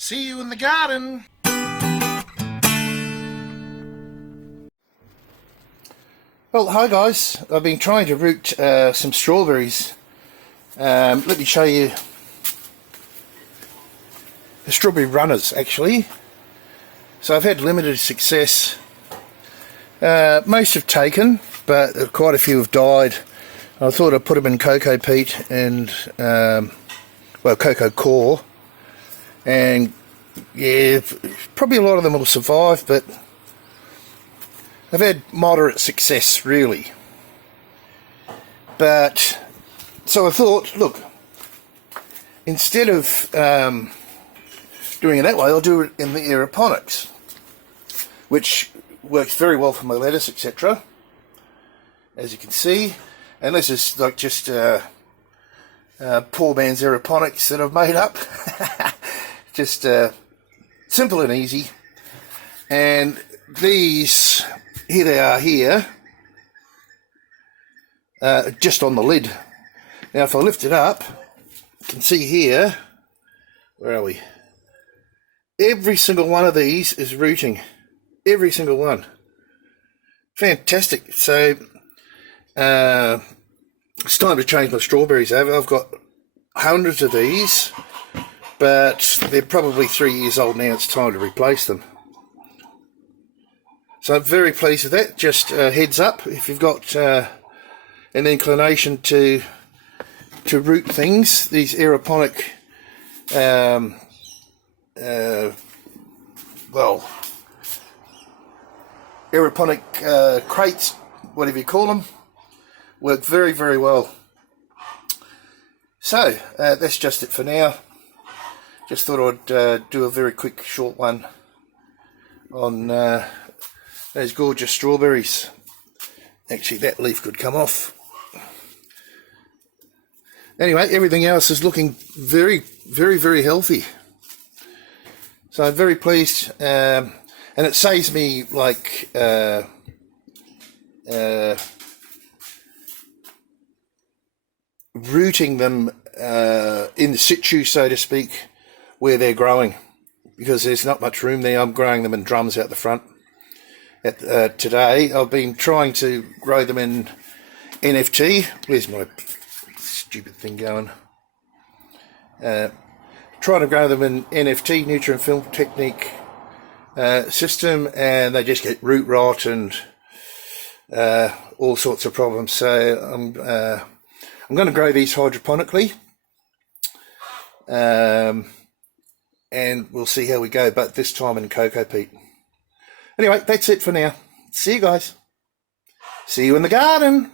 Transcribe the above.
See you in the garden. Well, hi guys. I've been trying to root some strawberries. Let me show you the strawberry runners actually. So I've had limited success. Most have taken, but quite a few have died. I thought I'd put them in cocoa peat and well, cocoa core, and yeah, probably a lot of them will survive, but I've had moderate success really. But so I thought, look, instead of doing it that way, I'll do it in the aeroponics, which works very well for my lettuce, etc. As you can see, and this is like just poor man's aeroponics that I've made up. Just simple and easy. And these, here they are here, just on the lid. Now if I lift it up, you can see here, where are we? Every single one of these is rooting. Every single one. Fantastic. So it's time to change my strawberries over. I've got hundreds of these, but they're probably 3 years old now. It's time to replace them. So I'm very pleased with that. Just heads up, if you've got an inclination to root things, these aeroponic well, aeroponic crates, whatever you call them, work very, very well. So that's just it for now. Just thought I'd do a very quick short one on those gorgeous strawberries. Actually, that leaf could come off. Anyway, everything else is looking very, very, very healthy. So I'm very pleased, and it saves me like rooting them in situ, so to speak, where they're growing, because there's not much room there. I'm growing them in drums out the front. Today I've been trying to grow them in NFT. Where's my stupid thing going? Trying to grow them in NFT, nutrient film technique system, and they just get root rot and all sorts of problems. So I'm going to grow these hydroponically, and we'll see how we go, but this time in cocoa peat. Anyway, that's it for now. See you guys. See you in the garden.